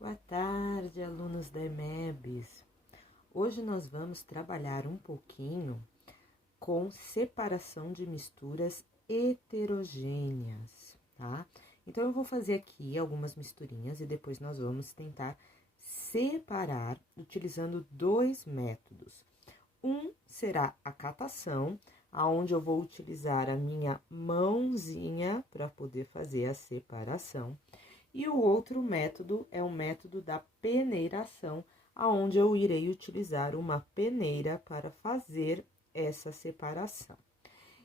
Boa tarde, alunos da EMEBS. Hoje nós vamos trabalhar um pouquinho com separação de misturas heterogêneas, tá? Então, eu vou fazer aqui algumas misturinhas e depois nós vamos tentar separar utilizando dois métodos. Um será a catação, aonde eu vou utilizar a minha mãozinha para poder fazer a separação. E o outro método é o método da peneiração, aonde eu irei utilizar uma peneira para fazer essa separação.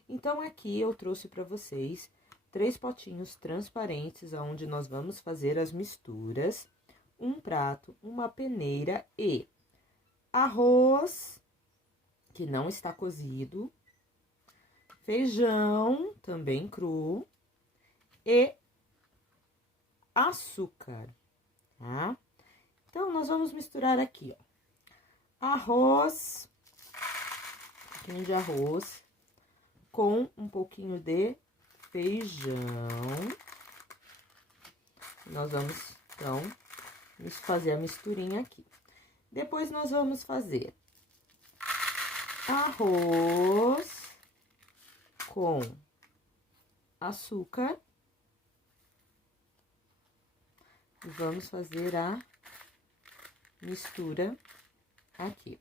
Então, aqui eu trouxe para vocês 3 potinhos transparentes, aonde nós vamos fazer as misturas, um prato, uma peneira e arroz, que não está cozido, feijão, também cru, e açúcar, tá? Então, nós vamos misturar aqui, ó, arroz, um pouquinho de arroz, com um pouquinho de feijão. Nós vamos, então, fazer a misturinha aqui. Depois, nós vamos fazer arroz com açúcar. E vamos fazer a mistura aqui.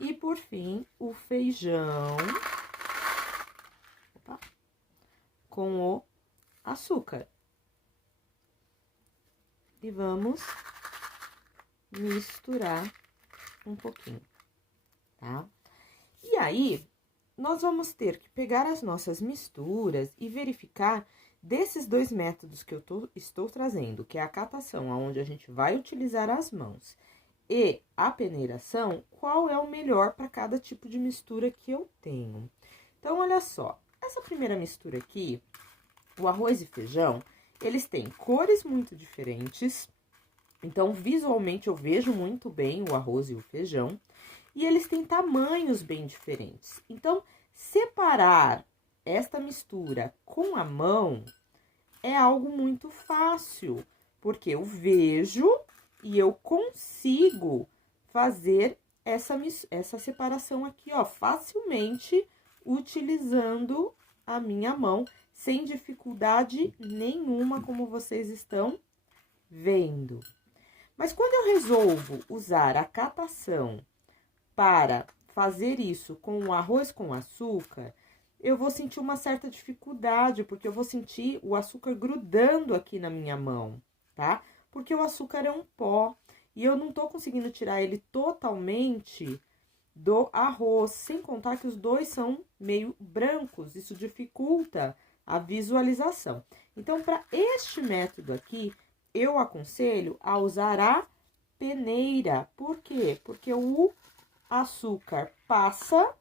E, por fim, o feijão com o açúcar. E vamos misturar um pouquinho, tá? E aí, nós vamos ter que pegar as nossas misturas e verificar desses dois métodos que eu estou trazendo, que é a catação, onde a gente vai utilizar as mãos, e a peneiração, qual é o melhor para cada tipo de mistura que eu tenho. Então, olha só, essa primeira mistura aqui, o arroz e feijão, eles têm cores muito diferentes, então, visualmente, eu vejo muito bem o arroz e o feijão, e eles têm tamanhos bem diferentes. Então, separar esta mistura com a mão é algo muito fácil, porque eu vejo e eu consigo fazer essa separação aqui, ó, facilmente utilizando a minha mão, sem dificuldade nenhuma, como vocês estão vendo. Mas quando eu resolvo usar a catação para fazer isso com o arroz com açúcar, eu vou sentir uma certa dificuldade, porque eu vou sentir o açúcar grudando aqui na minha mão, tá? Porque o açúcar é um pó e eu não tô conseguindo tirar ele totalmente do arroz, sem contar que os dois são meio brancos, isso dificulta a visualização. Então, para este método aqui, eu aconselho a usar a peneira. Por quê? Porque o açúcar passa,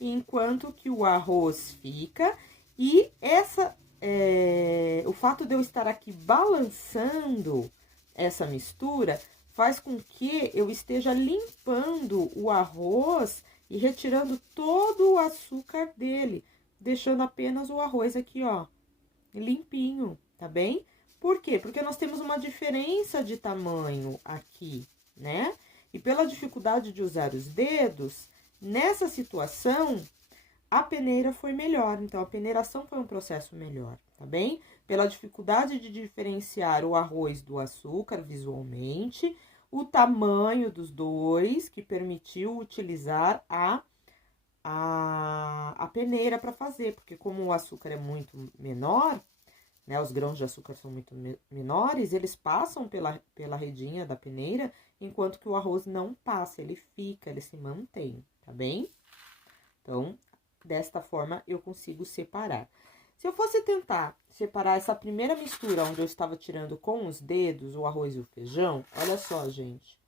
enquanto que o arroz fica, e o fato de eu estar aqui balançando essa mistura faz com que eu esteja limpando o arroz e retirando todo o açúcar dele, deixando apenas o arroz aqui, ó, limpinho, tá bem? Por quê? Porque nós temos uma diferença de tamanho aqui, né? E pela dificuldade de usar os dedos, nessa situação, a peneira foi melhor. Então, a peneiração foi um processo melhor, tá bem? Pela dificuldade de diferenciar o arroz do açúcar visualmente, o tamanho dos dois, que permitiu utilizar a peneira para fazer, porque como o açúcar é muito menor, né, os grãos de açúcar são muito menores, eles passam pela redinha da peneira, enquanto que o arroz não passa, ele fica, ele se mantém, tá bem? Então, desta forma, eu consigo separar. Se eu fosse tentar separar essa primeira mistura, onde eu estava tirando com os dedos o arroz e o feijão, olha só, gente.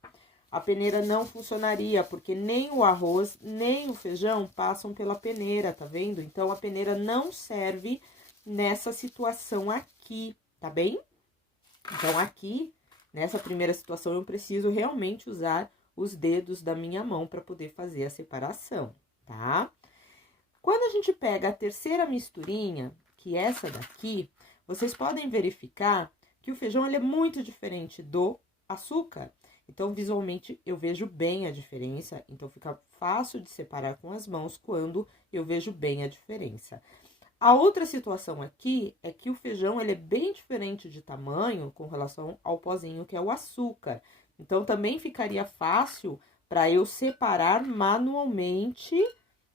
A peneira não funcionaria, porque nem o arroz, nem o feijão passam pela peneira, tá vendo? Então, a peneira não serve nessa situação aqui, tá bem? Então, aqui, nessa primeira situação, eu preciso realmente usar os dedos da minha mão para poder fazer a separação, tá? Quando a gente pega a terceira misturinha, que é essa daqui, vocês podem verificar que o feijão ele é muito diferente do açúcar. Então, visualmente, eu vejo bem a diferença. Então, fica fácil de separar com as mãos quando eu vejo bem a diferença. A outra situação aqui é que o feijão ele é bem diferente de tamanho com relação ao pozinho, que é o açúcar. Então, também ficaria fácil para eu separar manualmente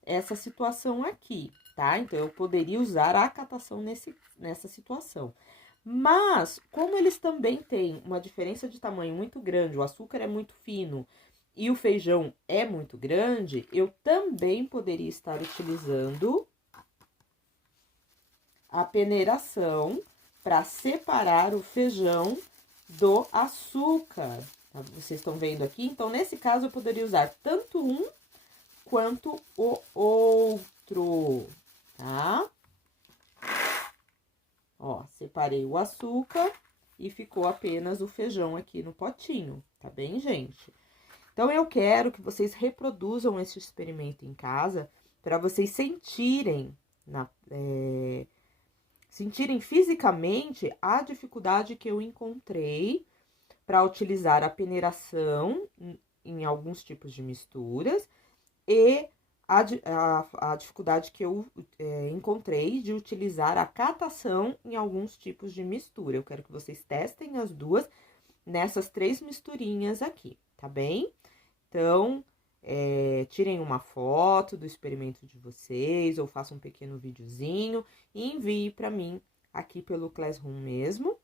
essa situação aqui, tá? Então, eu poderia usar a catação nessa situação. Mas, como eles também têm uma diferença de tamanho muito grande, o açúcar é muito fino e o feijão é muito grande, eu também poderia estar utilizando a peneiração para separar o feijão do açúcar. Tá? Vocês estão vendo aqui? Então, nesse caso, eu poderia usar tanto um quanto o outro, tá? Ó, separei o açúcar e ficou apenas o feijão aqui no potinho, tá bem, gente? Então, eu quero que vocês reproduzam esse experimento em casa para vocês sentirem, sentirem fisicamente a dificuldade que eu encontrei para utilizar a peneiração em alguns tipos de misturas e a dificuldade que eu encontrei de utilizar a catação em alguns tipos de mistura. Eu quero que vocês testem as duas nessas 3 misturinhas aqui, tá bem? Então, tirem uma foto do experimento de vocês ou façam um pequeno videozinho e envie para mim aqui pelo Classroom mesmo,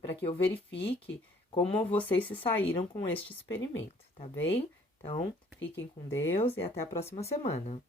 para que eu verifique como vocês se saíram com este experimento, tá bem? Então, fiquem com Deus e até a próxima semana.